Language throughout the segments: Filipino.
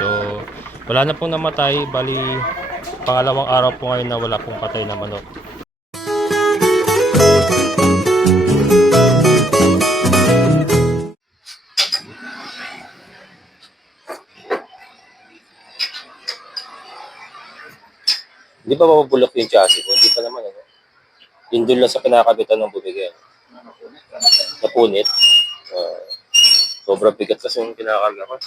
So, wala na pong namatay. Bali, pangalawang araw po ngayon na wala pong patay na manok. Hindi pa mabubulok yung chassis ko? Hindi pa naman. Yun doon lang sa pinakabitan ng bumigay. Napunit. Sobrang bigat kasi yung kinakarga ko.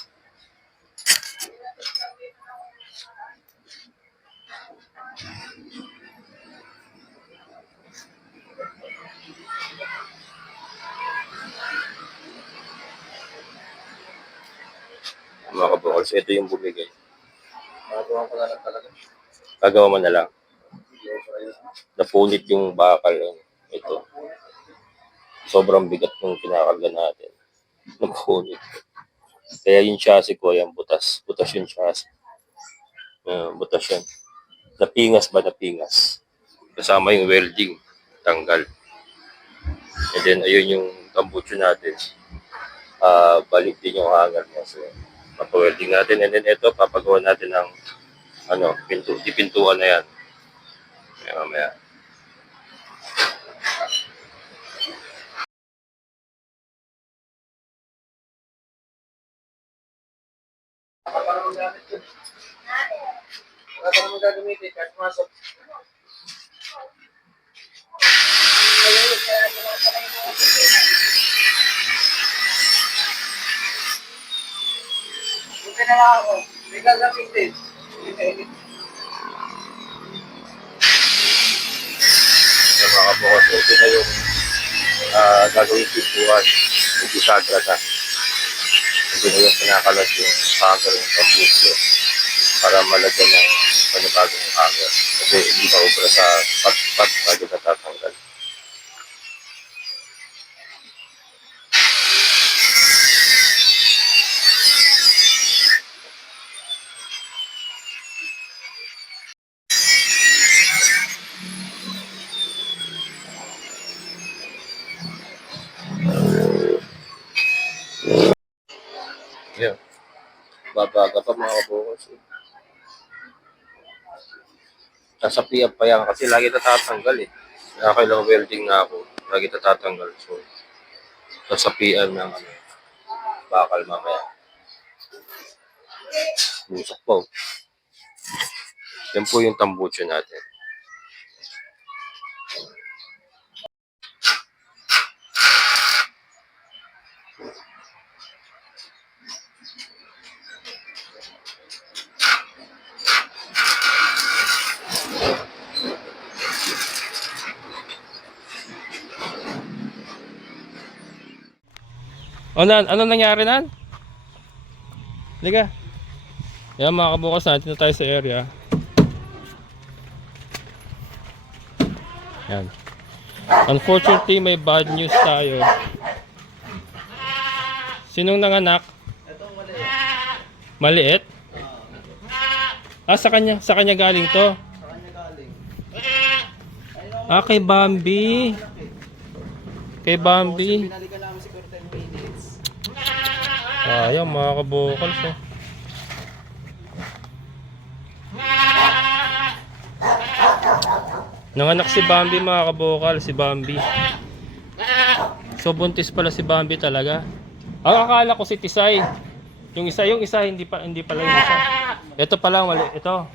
Mga kabukals, ito yung bumigay. Gagawa ko na lang talaga. Gagawa mo na lang. Napunit yung bakal. Ito. Sobrang bigat yung kinakarga natin. Napunit. Kaya yung chassis ko, yan, butas. Butas yung chassis. Butas yan. Napingas ba? Napingas. Kasama yung welding. Tanggal. And then, ayun yung tambucho natin. Balik din yung hanger niya. So, papawelding natin. And then, ito, papagawa natin ng pintuan na yan. Kaya mamaya. Wala mo gagamitin kahit masok. Buti na lang ako. May gagamitin. Yung mga kabukas, ito na yung gagawin pintuan. Yung bisagra na. Ito na yung pinakalas yung hanger ng tambucho para malagyan ng panibagong hanger. Kasi hindi na obra sa pat-pat bago natatanggal. Yeah. Babaga pa mga kabukas. Nasapian pa yan kasi lagi natatanggal eh. Nakakailang welding na ako. Lagi natatanggal. So, nasapian ng bakal mamaya. Busok po. Yan po yung tambucho natin. Ano nangyari nan? Liga. Yan mga kabukas, natin na tayo sa area. Yan. Unfortunately, may bad news tayo. Sinong nanganak? Itong Maliit? maliit. Sa kanya galing to. Sa kanya galing. Kay Bambi. Kay Bambi. Pinalikan namin siguro 10 minutes. Ayan mga kabukals eh. Nanganak si Bambi mga kabukal, si Bambi. So buntis pala si Bambi talaga. Ang akala ko si Tisay. Yung isa hindi pala yung isa. Ito pala mali, ito.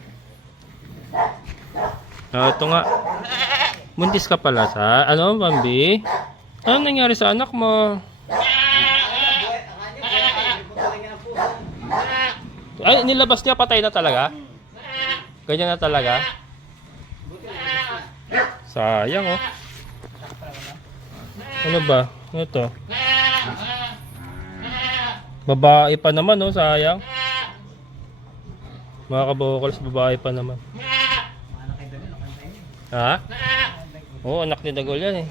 Ito nga. Buntis ka pala sa Bambi? Ano nangyari sa anak mo? Ay, nilabas niya, patay na talaga? Ganyan na talaga? Sayang oh. Ano ba? Ano to? Babae pa naman oh, sayang. Mga kabukals, babae pa naman. Ha? Oo, anak ni Dagol yan eh.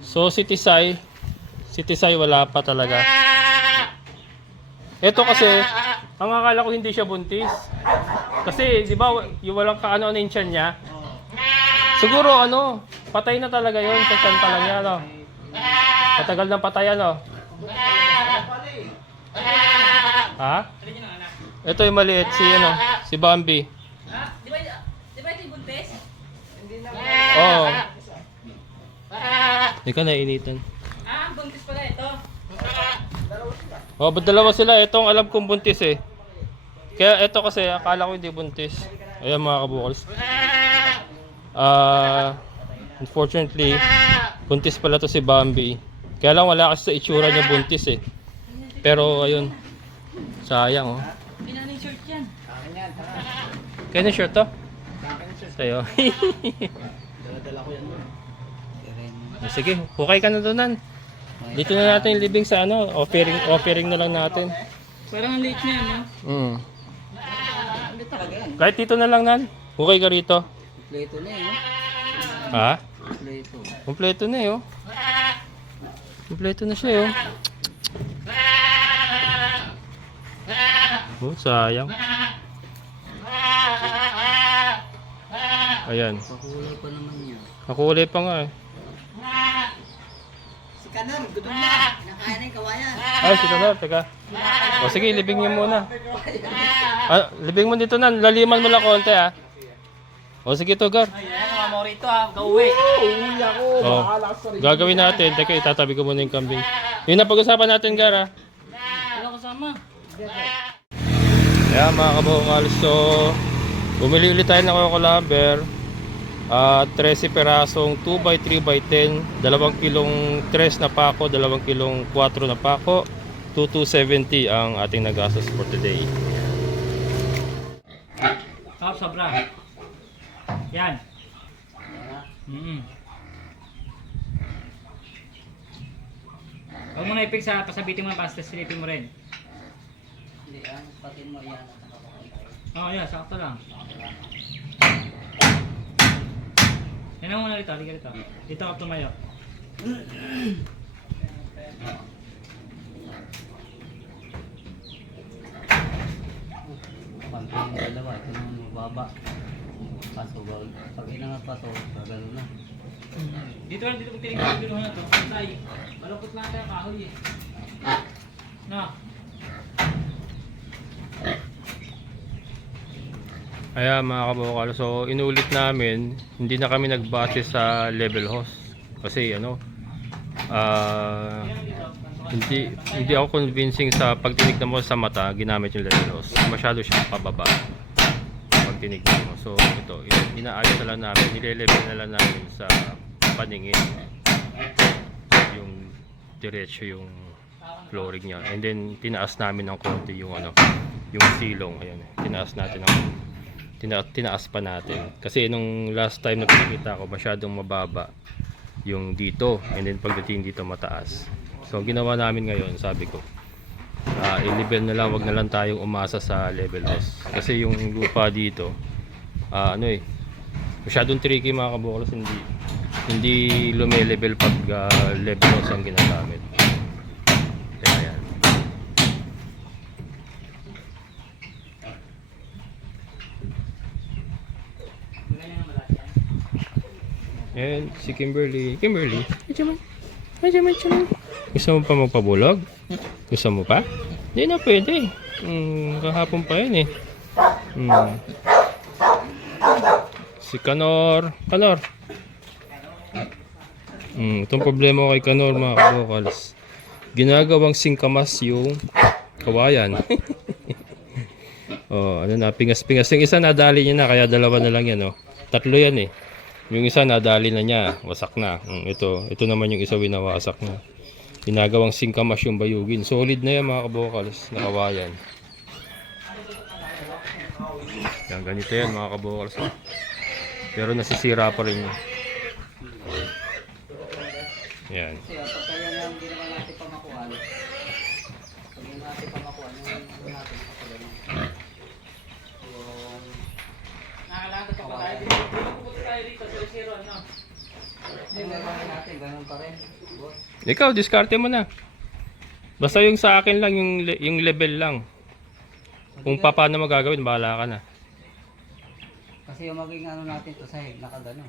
So si Tisay wala pa talaga. Ito kasi, ang akala ko hindi siya buntis. Kasi, di ba, yung walang kaano-ano yung tiyan niya. Siguro, patay na talaga yun. Sa tiyan pa lang yan, Matagal na patay, Ha? Ito yung maliit, si ano, si Bambi. Ha? Di ba ito yung buntis? Oo. Hindi ka nainitan. Ah, ang buntis pala ito. Oh, ba't dalawa sila? Ito ang alam kong buntis eh. Kaya ito kasi, akala ko hindi buntis. Ayan mga kabukals. Unfortunately, buntis pala to si Bambi. Kaya lang wala kasi sa itsura niya buntis eh. Pero ayun, sayang oh. Pinano yung short yan? Kaya na shirt to? Sa'yo. Dala-dala ko yan. Sige, hukay ka na doon. Dito na natin yung living sa ano, offering na lang natin. Parang ang late na yan, no? Kahit dito na lang nan. Hukay ka rito. Kompleto na eh, no? Ha? Kompleto. Kompleto na eh oh. Kompleto na siya eh oh. Oh, sayang. Ayan. Pakulay pa naman yan. Nakulay pa nga eh. Si Kanan, gutom na. Nakain na yung kawayan. Ay, sige na, teka. O sige, libing niyo muna. Libing mo dito nan. Laliman mo lang konti ah. O sige to, Gar. Ayan, mga mo rito ha. Gauwi. Uuwi ako. Oh, gagawin natin. Teka, itatabi ko muna yung kambing. Yun na pag-usapan natin, Gar ah. Wala kasama. Ayan mga kabukal, so bumili ulit tayo ng Coco Lover. 13 perasong 2x3x10, 2 kilong 3 na pako, 2 kilong 4 na pako, 2,270 ang ating nagastos for today. Sobra. Yan. Huwag mo na i-fix ha, pasabitin mo na basta silipin mo rin. Hindi patin mo yan. Oo, yeah, sakto lang. Yan mo muna rito, halika rito. Dito ka tumayo. Pantay yung dalawa, ito naman mababa. Kaso, pag inangat pa ito, gagano na. Dito lang, dito kung tinignan yung binuhan na ito. Pantay. Malapot lang tayo kahoy eh. Na. Ayan mga kabukal, so inulit namin, hindi na kami nagbase sa level host. Kasi ano, hindi ako convincing sa pagtinignan mo sa mata, ginamit yung level host. Masyado siyang pababa pag tinignan mo. So ito, inaayos na lang namin, nilelevel na lang namin sa paningin. Yung diretso yung flooring niya. And then tinaas namin ng konti yung ano, yung silong. Ayan, tinaas natin ng tinaas pa natin. Kasi nung last time na pinakita ko, masyadong mababa yung dito. And then pagdating dito mataas. So ginawa namin ngayon, sabi ko, i-level na lang, wag na lang tayong umasa sa level house. Kasi yung lupa dito, ano eh, masyadong tricky mga kabukals, hindi lume-level pag level house ang ginagamit. Kaya yan. And si Kimberly. Kimberly, medyo. Gusto mo pa magpabulog? Gusto mo pa? Hindi na pwede. Kahapon pa yan eh. Si Kanor. Itong problema ko kay Kanor mga kabukals. Ginagawang singkamas yung kawayan. Oh, ano na, pingas-pingas. Yung isa nadali niya na, kaya dalawa na lang yan. Oh. 3 yan eh. Yung isa nadali na niya, wasak na. Ito naman yung isa winawasak na. Ginagawang singkamas yung bayugin. Solid na yan mga kabukals, nakawayan. Yan, ganito yan mga kabukals. Pero nasisira pa rin yun. Yan. Kasi pagka yan ang ginawa natin pamakuan, pag ginawa natin pamakuan, yung natin kapagaling. Nakalagot ka pa tayo dito. Pupunta tayo dito sa zero, no? Hindi, meron natin, ganun pa rin. Boss. Ikaw, diskarte mo na. Basta yung sa akin lang, yung level lang. Kung paano mo gagawin, bahala ka na. Kasi yung maging ano natin to sahig, nakagano.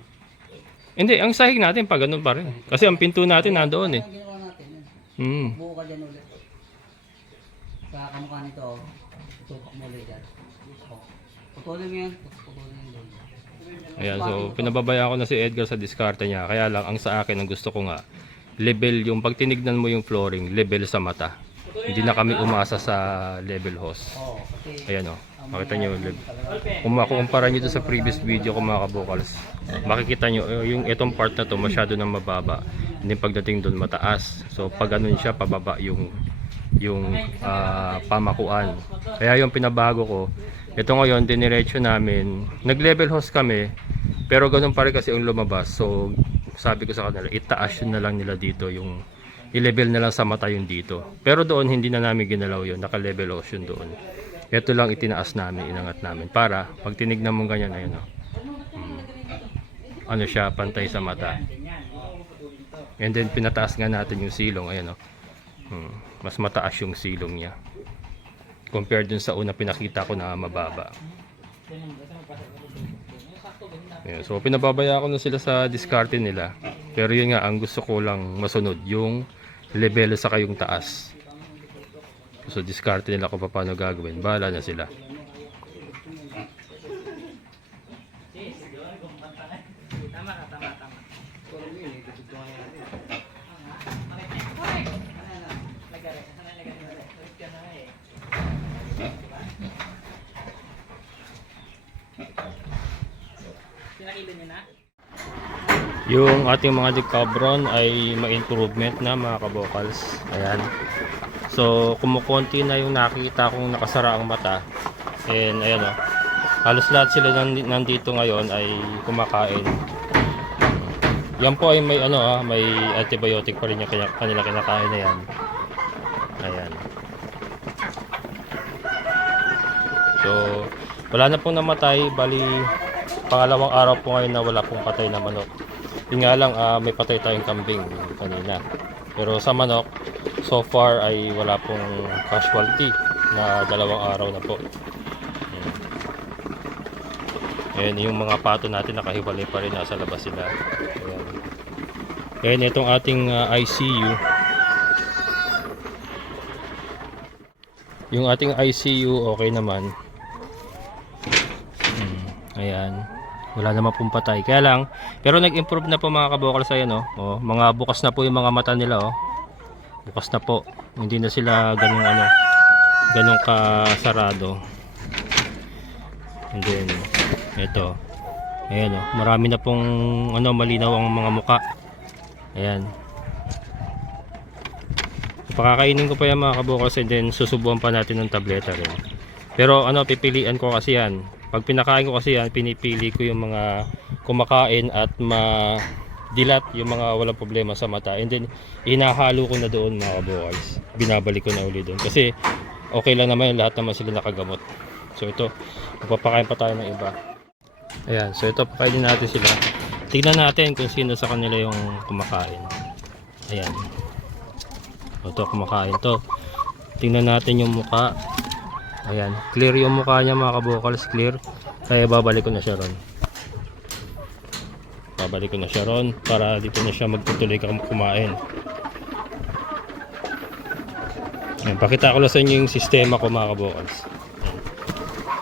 Hindi, ang sahig natin pa ganun pa rin. Kasi ang pinto natin nandoon eh. Ang ginawa natin yun. Buo ka dyan ulit. Kakamukha nito, tutok mo ulit yan. Putulin mo yan, putulin mo doon. Ayan, so pinababayaan ko na si Edgar sa diskarte niya. Kaya lang, ang sa akin, ang gusto ko nga, level yung, pag tinignan mo yung flooring, level sa mata. Hindi na kami umasa sa level hose. Oo, kasi Ayan o, makita nyo yung level. Kung makukumpara nyo doon sa previous video ko mga kabukals, makikita nyo, yung itong part na to masyado nang mababa. Hindi pagdating doon mataas. So pag ganun siya, pababa yung pamakuan. Kaya yung pinabago ko, ito ngayon, diniretso namin, nag-level hose kami, pero ganun pa rin kasi yung lumabas. So, sabi ko sa kanila, itaas yun na lang nila dito, yung i-level na lang sa mata yung dito. Pero doon, hindi na namin ginalaw yun, naka-level hose yun doon. Ito lang itinaas namin, inangat namin, para pag tinignan mo ganyan, ayun o. Ano siya, pantay sa mata. And then, pinataas nga natin yung silong, ayun o. Mas mataas yung silong niya compared dun sa una pinakita ko na mababa. Ayan, so pinababaya ko na sila sa diskarte nila, pero yun nga, ang gusto ko lang masunod yung level sa kayong taas. So diskarte nila kung paano gagawin, bahala na sila. Yung ating mga decabron ay ma-improvement na mga kabokals. Ayan. So kumukonti na yung nakikita kong nakasara ang mata. And ayan o. Halos lahat sila nandito ngayon ay kumakain. Yan po ay may may antibiotic pa rin yung kanila kinakain na yan. Ayan. So wala na pong namatay, bali pangalawang araw po ngayon na wala pong patay na manok. Yun nga lang, may patay tayong kambing kanina. Pero sa manok, so far ay wala pong casualty na 2 araw na po. Ayan, yung mga pato natin nakahiwalay pa rin, nasa labas sila. Ayan. Ayan, itong ating ICU. Yung ating ICU, okay naman. Ayan. Wala naman pong patay. Kaya lang, pero nag-improve na po mga kabokals. Ayan o. Oh, mga bukas na po yung mga mata nila o. Bukas na po. Hindi na sila ganong kasarado. And then, ito. Ayan o. Marami na pong malinaw ang mga muka. Ayan. Pakakainin ko pa yan mga kabokals, and then susubuan pa natin ng tableta rin. Pero pipilian ko kasi yan. Pag pinakain ko kasi yan, pinipili ko yung mga kumakain at madilat, yung mga walang problema sa mata. And then, inahalo ko na doon mga kabokals. Binabalik ko na uli doon. Kasi, okay lang naman, lahat naman sila nakagamot. So ito, magpapakain pa tayo ng iba. Ayan, so ito, pakainin natin sila. Tignan natin kung sino sa kanila yung kumakain. Ayan. Ito, kumakain to. Tingnan natin yung muka. Ayan, clear yung mukha niya mga kabokals, clear. Kaya babalik ko na siya ron. Babalik ko na siya ron para dito na siya magtutuloy kumain. Ayan, pakita ko lang sa inyo yung sistema ko mga kabokals.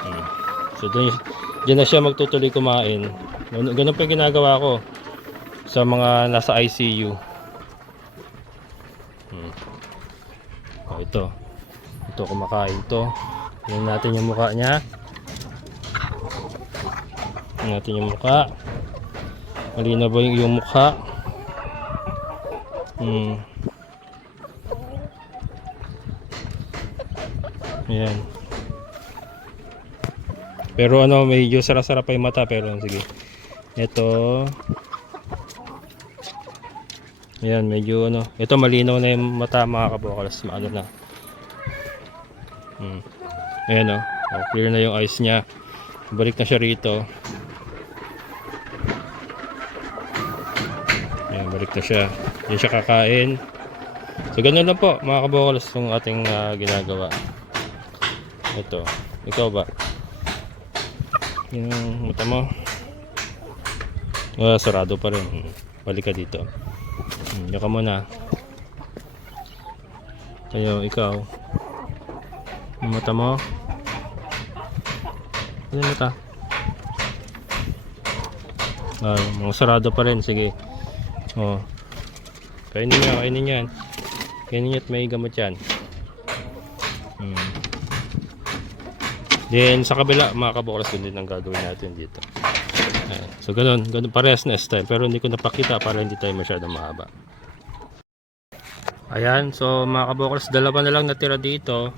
Ayan. So dyan na siya magtutuloy kumain. Ganun pa yung ginagawa ko sa mga nasa ICU. Ito kumakain to. Tingnan natin yung mukha niya. Tingnan natin yung mukha. Malinaw ba yung mukha? Ayan. Pero medyo sara-sara pa yung mata, pero sige. Ito. Ayan, medyo ito malinaw na yung mata mga kabokals. Maano na. Ayan clear na yung eyes niya. Balik na siya rito. Ayan, balik na siya. Yan siya kakain. So ganun lang po mga kabokals yung ating ginagawa. Ito, ikaw ba? Yung mata mo sarado pa rin. Balik ka dito. Diyan ka muna. Ayo, ikaw. Yung mata mo. Yung mata. Mga sarado pa rin. Sige. Oh. Kainin nyo, kainin nyo yan. Kainin nyo at may gamot yan. Then sa kabila, mga kabuklas, din ang gagawin natin dito. Ayan. So ganun parehas next time. Pero hindi ko napakita para hindi tayo masyadong mahaba. Ayan, so mga kabuklas, dalawa na lang natira dito.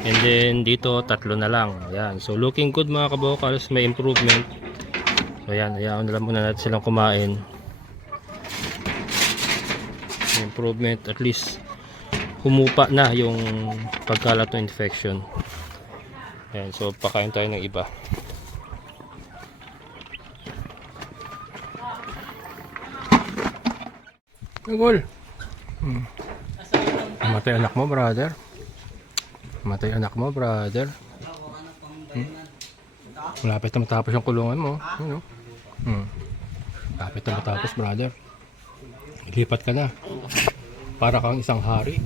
And then dito, 3 na lang. Ayan, so looking good mga kabuklas, may improvement. So ayan, ayan na lang muna natin silang kumain. May improvement, at least humupa na yung pagkalat ng infection. Ayan, so pakain tayo ng iba. Nagol. Matay anak mo, brother. Matay anak mo, brother. Malapit na matapos yung kulungan mo. Ano? Malapit na matapos, brother. Lipat ka na. Para kang isang hari.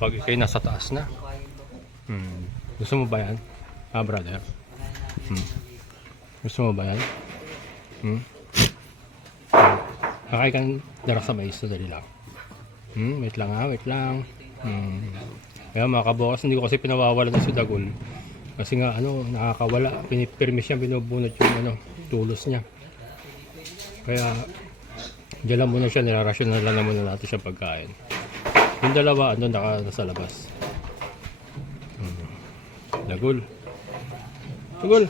Pag ikay nasa taas na. Gusto mo ba yan? Brother? Gusto mo ba yan? Kakay kang dara sa mais. Dali lang. Wait lang ha, wait lang. Kaya mga kabukas, hindi ko kasi pinawawala ng si Dagol. Kasi nga ano, nakakawala. Pinipirmis niya, binubunot yung tulos niya. Kaya diyan lang muna siya, nilarasyon na lang muna natin siya pagkain. Yung dalawa, nasa labas. Dagol. Dagol.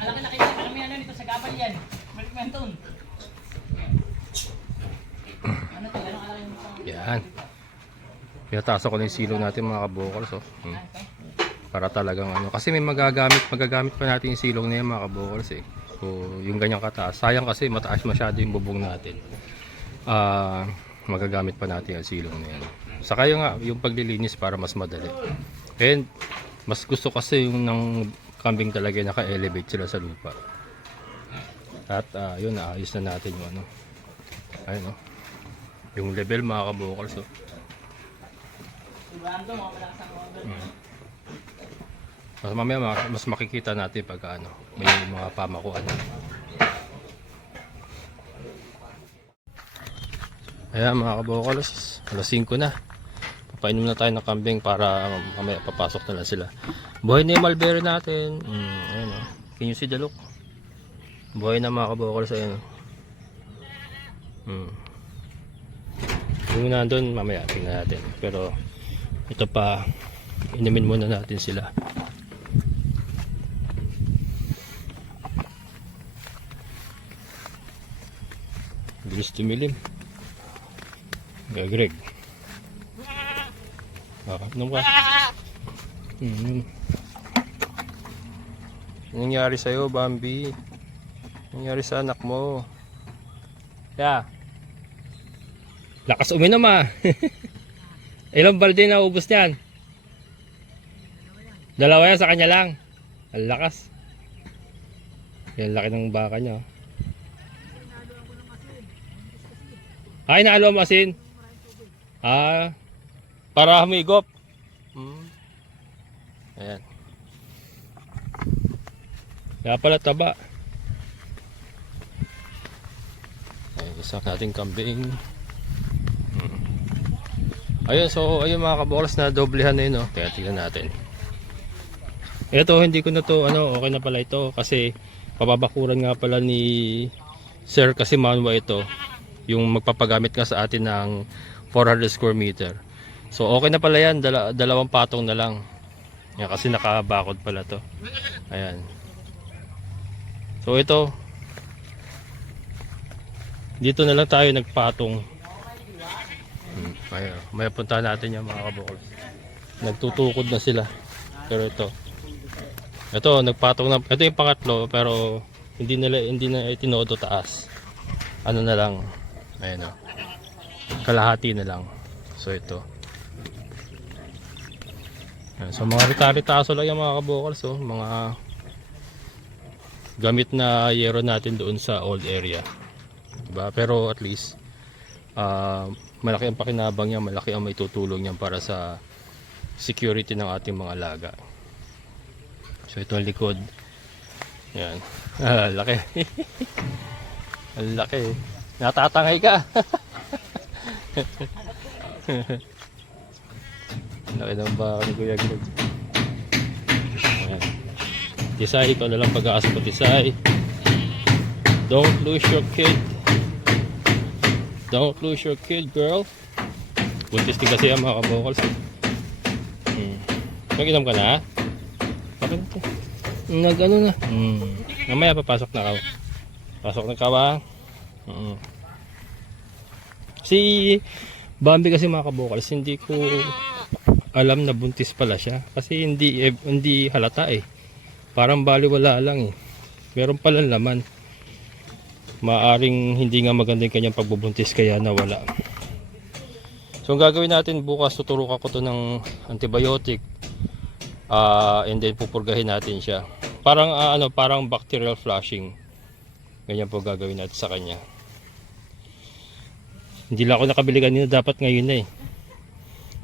Alaki-laki na kami nito sa gabal yan. Menton. Ano to? Anong alaki mo? Yan. Pinataas ko na yung silong natin mga kabukals. Para talagang kasi may magagamit pa natin yung silong na yan mga kabukals eh. So yung ganyang kataas. Sayang kasi mataas masyado yung bubong natin. Magagamit pa natin yung silong na yan. Saka yung paglilinis para mas madali. And mas gusto kasi yung ng kambing talaga naka-elevate sila sa lupa. At yun, naayos na natin yung ayun yung level mga kabukals. Mas mamaya mas makikita natin pag may mga pamakuan. Ayan mga kabukals, alas 5 na. Papainom na tayo ng kambing para mamaya papasok na lang sila. Buhay na yung mulberry natin. Ayun can you see the look? Buhay na mga kabukals. Ayun yung nandun mamaya tingnan natin. Pero ito pa, inumin muna natin sila. Bilis tumilim. Gagreg. Ano ba? Nangyari sa'yo, Bambi? Nangyari sa anak mo? Yeah. Lakas uminom Ilang balde na ubos niyan? Dalawa yan sa kanya lang. Ang lakas. Yan laki ng baka niya. Ay, naalo ang masin. Para humigop. Ayan. Kaya pala taba. Ayan, isak natin kambing. Ayun, so ayun mga kabukals, na doblehan na yun. Kaya tingnan natin. Ito, hindi ko na to, okay na pala ito. Kasi pababakuran nga pala ni Sir kasi Manwa ito. Yung magpapagamit nga sa atin ng 400 square meter. So okay na pala yan, dalawang patong na lang. Yan, kasi nakabakod pala to. Ayan. So ito, dito na lang tayo nagpatong. Ayan, may puntahan natin yung mga kabukals. Nagtutukod na sila. Pero ito nagpatong na. Ito yung pangatlo, pero hindi na itinodo taas. Ano na lang, ayan kalahati na lang. So ito. Ayan, so mga rita-ritaso lang yung mga kabukals. Mga gamit na yero natin doon sa old area. Diba? Pero at least malaki ang pakinabang niya, malaki ang may tutulong niya para sa security ng ating mga alaga. So ito ang likod. Yan. Laki. Ang laki. Natatangay ka. Laki ng baka ni Kuya Greg. Yan. Tisay, ikaw na lang pag-aasa pa, Tisay. Don't lose your kid. Don't lose your kid, girl. Buntis din kasi yan, mga kabokals. Mag-inom ka na? Bakit ito? Nag-ano na? Mamaya papasok na ka. Pasok na ka ba? Si Bambi kasi, mga kabokals, hindi ko alam na buntis pala siya. Kasi hindi halata eh. Parang baliwala lang eh. Meron palang laman. Maaring hindi nga maganda yung kanyang pagbubuntis kaya nawala. So ang gagawin natin bukas, tuturukan ko to ng antibiotic. And then pupurgahin natin siya. Parang parang bacterial flushing. Ganyan po gagawin natin sa kanya. Hindi lang ako nakabili kanina, dapat ngayon na eh.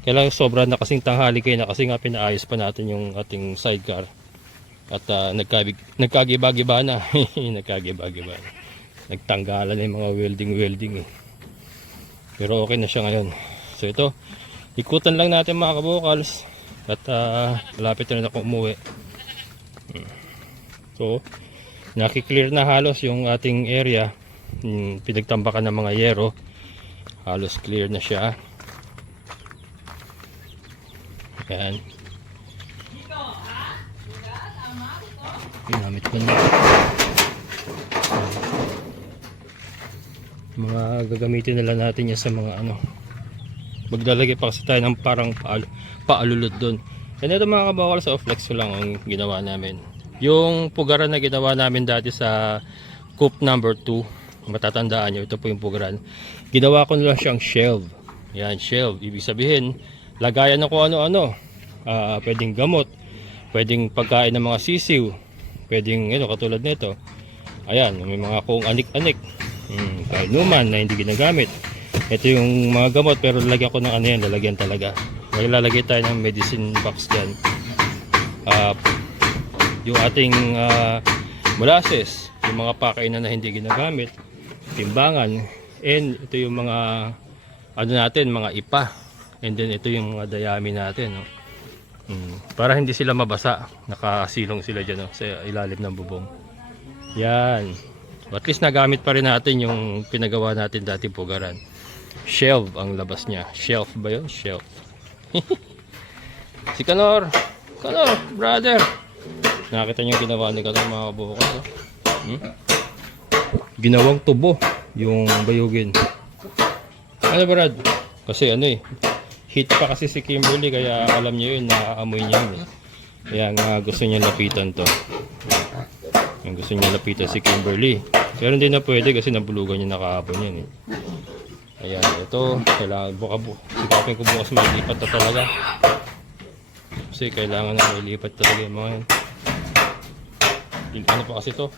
Kailangan sobra na kasing tanghali kayo na kasi nga pinaayos pa natin yung ating sidecar. At nagkagiba-giba na. Nagkagiba-giba na. Nagtanggalan na yung mga welding eh. Pero okay na siya ngayon. So ito, ikutan lang natin, mga kabokals. At malapit na ako umuwi. So nakiklear na halos yung ating area. Pinagtambakan ng mga yero. Halos clear na siya. Ayan. Ginamit ko na. Mga gagamitin nila natin yan sa mga maglalagay pa kasi tayo ng parang paalulot doon. And ito, mga kabakal, sa flex ko lang ang ginawa namin. Yung pugaran na ginawa namin dati sa coop number 2, matatandaan nyo, ito po yung pugaran. Ginawa ko nila siyang shelf. Yan, shelf. Ibig sabihin, lagayan na kung ano-ano. Pwedeng gamot, pwedeng pagkain ng mga sisiw, pwedeng katulad nito. Ayan, may mga kung anik-anik. Kainuman na hindi ginagamit. Ito yung mga gamot, pero lalagyan ko ng yan, lalagyan talaga. May lalagay tayo ng medicine box dyan. Yung ating molasses, yung mga pakainan na hindi ginagamit, timbangan, and ito yung mga natin, mga ipa, and then ito yung mga dayami natin, no? Para hindi sila mabasa, nakasilong sila dyan, no? Sa ilalim ng bubong. Yan. At least nagamit pa rin natin yung pinagawa natin dati pugaran. Shelf ang labas niya. Shelf ba yun? Shelf. Si Kanor, brother. Nakita niyo yung ginawa ni Kanor, mga kabukas. Ginawang tubo yung bayugin. Ano, Brad? Kasi hit pa kasi si Kimberly, kaya alam niyo yun, naaamoy niya yun. Kaya nga gusto niya lapitan to. Yung gusto niya lapitan si Kimberly. Pero hindi na pwede kasi nabulugan niya nakahapon yan eh. Ayan, ito kailangan sikapin ko bukas mailipat na talaga. Kasi kailangan na mailipat talaga yung mga yan. Ano pa kasi to?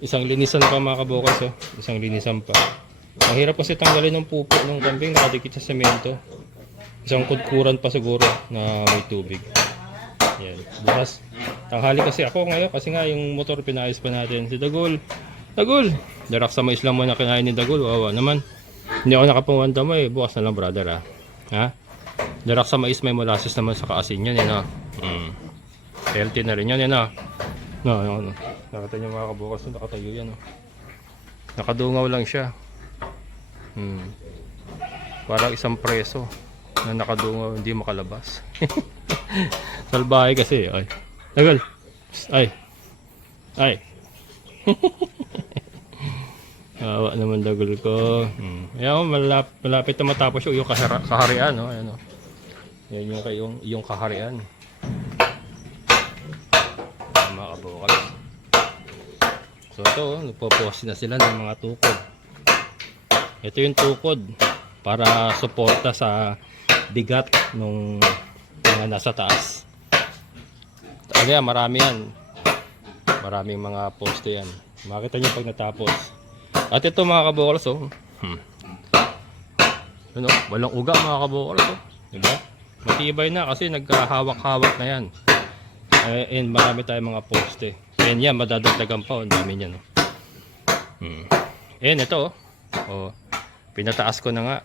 Isang linisan pa, mga kabukas, oh. Isang linisan pa. Ang hirap kasi tanggalin ng pupo ng kambing, nakadikit sa semento. Isang kudkuran pa siguro na may tubig. Yan. Bukas tanghali kasi ako ngayon, kasi nga yung motor pinayos pa natin. Si Dagol, darak sa mais lang mo na kinain ni Dagol. Wawa naman. Hindi ako nakapangwanda mo eh. Bukas na lang, brother, ha? Darak sa mais, may molasses naman sa kaasin yan, no? Healthy na rin yan, no? No. Nakita nyo, mga kabukas, nakatayo yan, no? Nakadungaw lang siya. Parang isang preso na nakadungaw, hindi makalabas. Salbahe kasi. Ay, Dagol. Ay. Awa naman, Dagol ko. Ayan, malapit na matapos yung kaharian, no? Ayan, no? Yan yung kaharian. Mga kabukal. So ito, nagpo-post na sila ng mga tukod. Ito yung tukod para suporta sa bigat nung mga nasa taas. Kaya marami yan. Maraming mga poste yan. Makita nyo pag natapos. At ito, mga kabukal, so walang uga, mga kabukal, so. Diba? Matibay na kasi nagkahawak-hawak na yan. And marami tayong mga poste. And yan, madadagdagan pa. Ang dami niyan. And ito, pinataas ko na nga.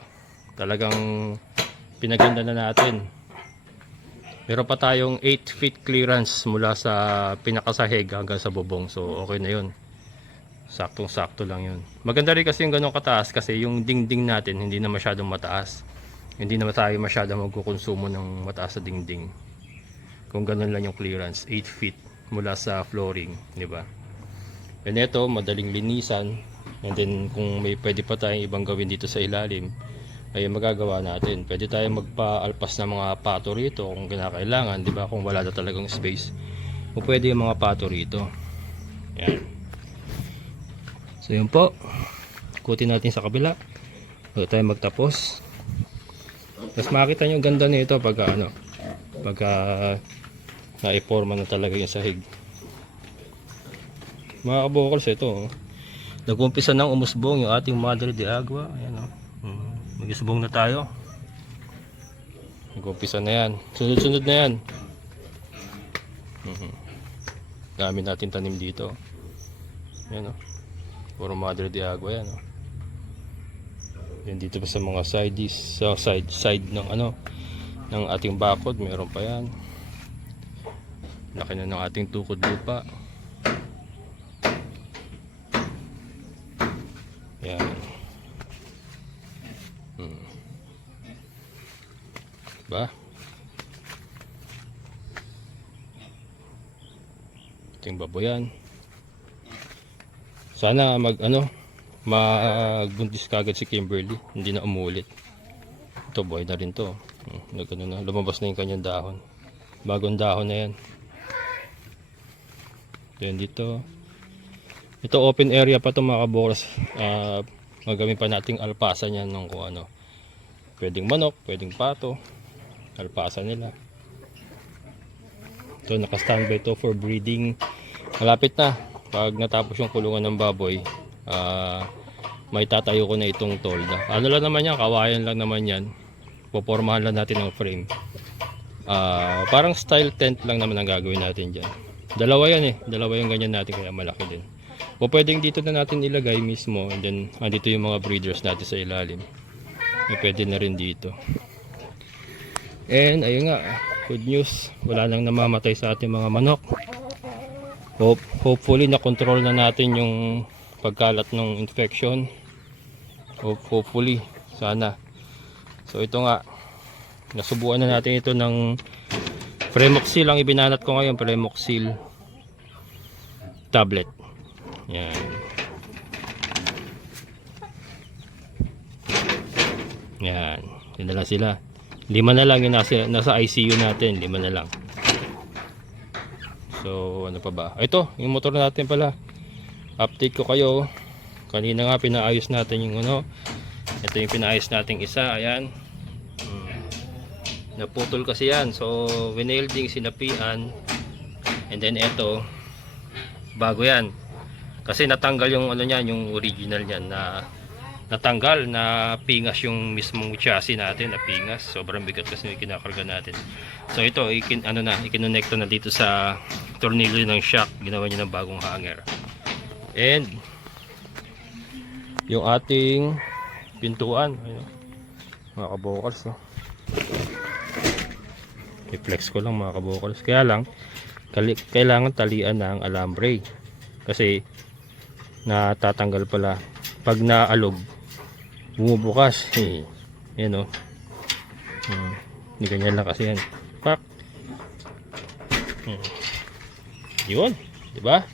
Talagang pinaganda na natin. Meron pa tayong 8 feet clearance mula sa pinakasahig hanggang sa bubong. So okay na yun. Saktong-sakto lang yun. Maganda rin kasi yung ganun kataas kasi yung dingding natin hindi na masyadong mataas. Hindi na tayo masyadong magkukonsumo ng mataas sa dingding. Kung ganun lang yung clearance, 8 feet mula sa flooring, di ba? And ito, madaling linisan. And then kung may pwede pa tayong ibang gawin dito sa ilalim, ay magagawa natin. Pwede tayong magpa-alpas ng mga pato rito kung kinakailangan, di ba? Kung wala na talagang space. Kung pwede yung mga pato rito. Yan. So yun po. Ikutin natin sa kabila. Bago tayo magtapos. Mas makita nyo yung ganda nito pagka naiporma na talaga yung sahig. Mga kabokals, ito. Nag-umpisa nang umusbong yung ating Madre de Agua. Ayan o. Mag-usbong na tayo. Nag-umpisa na yan. Sunod-sunod na yan. Dami natin tanim dito. Ayan o. Puro Madre de Agua yan o. Yan dito pa sa mga side ng ng ating bakod, meron pa yan. Laki na ng ating tukod lupa. Yan. Diba? Ating baboyan. Sana magbuntis kagad si Kimberly, hindi na umulit. Ito, buhay na rin to. Lumabas na yung kanyang dahon. Bagong dahon na yan. Then dito. Ito open area pa ito mga kabokals. Magawin pa nating alpasa niyan ng kung ano. Pwedeng manok, pwedeng pato. Alpasa nila. Ito naka-standby to for breeding. Malapit na. Pag natapos yung kulungan ng baboy, may tatayo ko na itong tolda. Ano lang naman yan, kawayan lang naman yan. Popormahan lang natin ng frame. Parang style tent lang naman ang gagawin natin dyan. Dalawa yan eh. Dalawa yung ganyan natin kaya malaki din. O pwedeng dito na natin ilagay mismo. And then andito yung mga breeders natin sa ilalim. Pwede na rin dito. And ayun nga, good news. Wala nang namamatay sa ating mga manok. Hopefully na-control na natin yung pagkalat ng infection. Hopefully, sana. So ito nga, nasubuan na natin ito ng Fremoxil. Ang ibinanat ko ngayon, Fremoxil tablet. Yan. Yan. Yun na lang sila. 5 na lang yung nasa ICU natin. 5 na lang. So ano pa ba? Ito, yung motor natin pala. Update ko kayo. Kanina nga pinaayos natin yung ito yung pinaayos nating isa. Ayan. Naputol kasi yan. So winelding, sinapian. And then ito, bago yan. Kasi natanggal yung niyan, yung original niyan na natanggal, na pingas yung mismong chassis natin, na pingas. Sobrang bigat kasi yung kinakarga natin. So ito, ikinonekto na dito sa tornilyo ng shock. Ginawa niya ng bagong hanger. And yung ating pintuan, ayun, mga kabokals, no? I-flex ko lang mga kabokals. Kaya lang kailangan talian ng alambre kasi natatanggal pala pag naalog, bumubukas. Yan o. Hindi ganyan lang kasi yan. Pak. Yun, diba?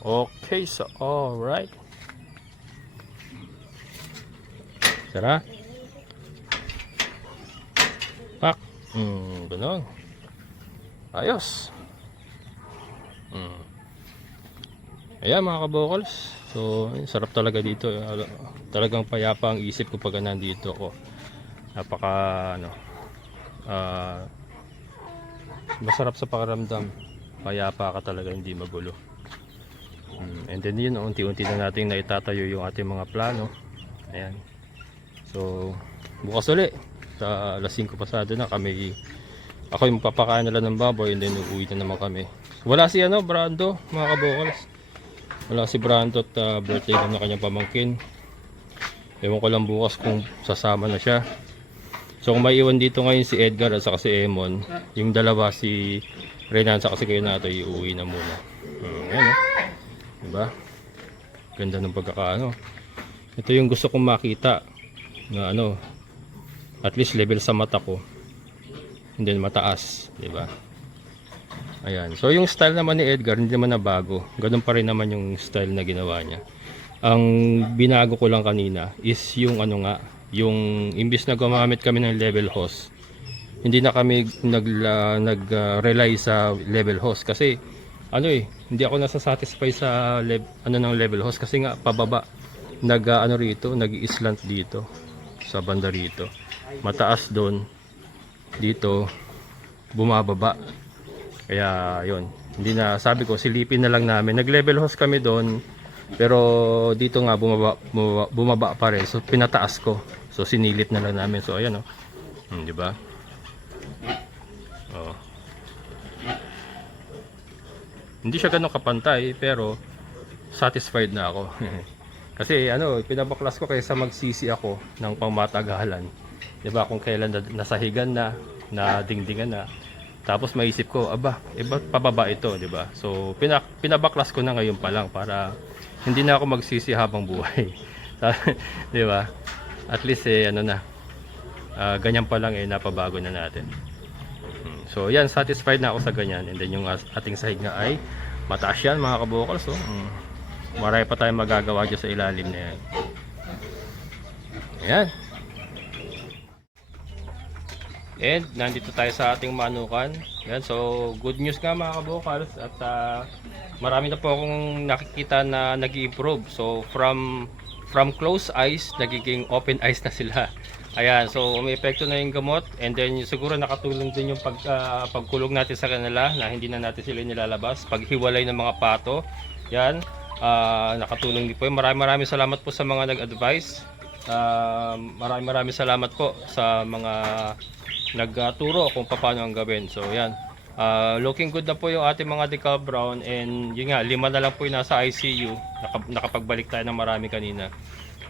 Okay, so alright. Sara. Pak. Ganon. Ayos. Ayan mga kabokals. So sarap talaga dito. Talagang payapa ang isip ko pag nandito ako. Napaka masarap sa pakiramdam. Payapa ka talaga, hindi magulo. And then yun, unti-unti na natin naitatayo yung ating mga plano. Ayan. So bukas uli sa alas 5 pasado na kami. Ako yung papakain nila ng baboy and then uuwi na naman kami. Wala si Brando, mga kabokals. Wala si Brando at birthday na kanyang pamangkin. Ewan ko lang bukas kung sasama na siya. So kung may iwan dito ngayon si Edgar at saka si Emon, yung dalawa si Renan at saka si Kuya Natoy, uuwi na muna. Ayan, diba? Ganda ng pagkakaano. Ito yung gusto kong makita na at least level sa mata ko. And then mataas, diba? Ayan. So yung style naman ni Edgar hindi naman na bago. Ganun pa rin naman yung style na ginawa niya. Ang binago ko lang kanina is yung yung imbis na gumamit kami ng level hose, hindi na kami nag-rely sa level hose kasi hindi ako nasa-satisfy sa ng level hose kasi nga pababa nag-i-slant dito sa banda rito. Mataas doon, dito bumababa. Kaya yun, hindi na, sabi ko silipin na lang namin. Nag-level hose kami doon pero dito nga bumaba pa rin. So pinataas ko. So sinilit na lang namin. So ayan di ba? Oh. Hindi siya ganun kapantay pero satisfied na ako. Kasi pinabaklas ko kaysa magsisi ako ng pangmatagalan. 'Di ba? Kung kailan nasahigan na dingdingan na. Tapos maisip ko, ba't pababa ito, 'di ba? So pinabaklas ko na ngayon pa lang para hindi na ako magsisi habang buhay. 'Di ba? At least ganyan pa lang napabago na natin. So yan, satisfied na ako sa ganyan. And then yung ating sahig nga ay mataas yan, mga kabokals. So, marami pa tayong magagawa dyan sa ilalim na yan. Ayan. And nandito tayo sa ating manukan. Yan, so good news nga mga kabokals. At marami na po akong nakikita na nag-i-improve. So from closed eyes, nagiging open eyes na sila. Ayan, so may epekto na yung gamot. And then siguro nakatulong din yung pagkulong natin sa kanila na hindi na natin sila nilalabas. Paghiwalay ng mga pato. Yan, nakatulong din po. Maraming salamat po sa mga nag-advise. Maraming salamat po sa mga nagturo kung paano ang gawin. So yan, looking good na po yung ating mga decal brown. And yun nga, 5 na lang po yung nasa ICU. Nakapagbalik tayo ng marami kanina.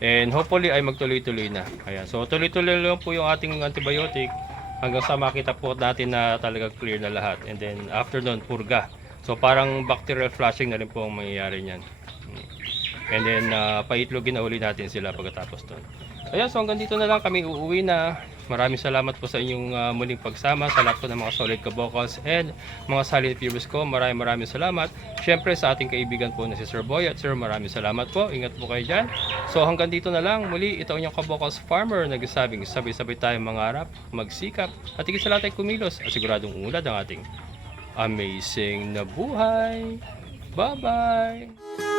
And hopefully ay magtuloy-tuloy na. Ayan. So tuloy-tuloy lang po yung ating antibiotic hanggang sa makita po natin na talaga clear na lahat. And then after nun, purga. So parang bacterial flushing na rin po ang mangyayari niyan. And then paitlogin na uli natin sila pagkatapos nun. Ayan, so hanggang dito na lang kami uuwi na. Maraming salamat po sa inyong muling pagsama sa lahat po ng mga solid kabokals and mga solid viewers ko. Maraming salamat. Syempre sa ating kaibigan po na si Sir Boy at Sir, maraming salamat po. Ingat po kayo dyan. So hanggang dito na lang. Muli, ito ang inyong kabokals farmer nagsasabing sabay-sabay tayong mangarap, magsikap at higit sa lahat ay kumilos at siguradong unlad ang ating amazing na buhay. Bye-bye!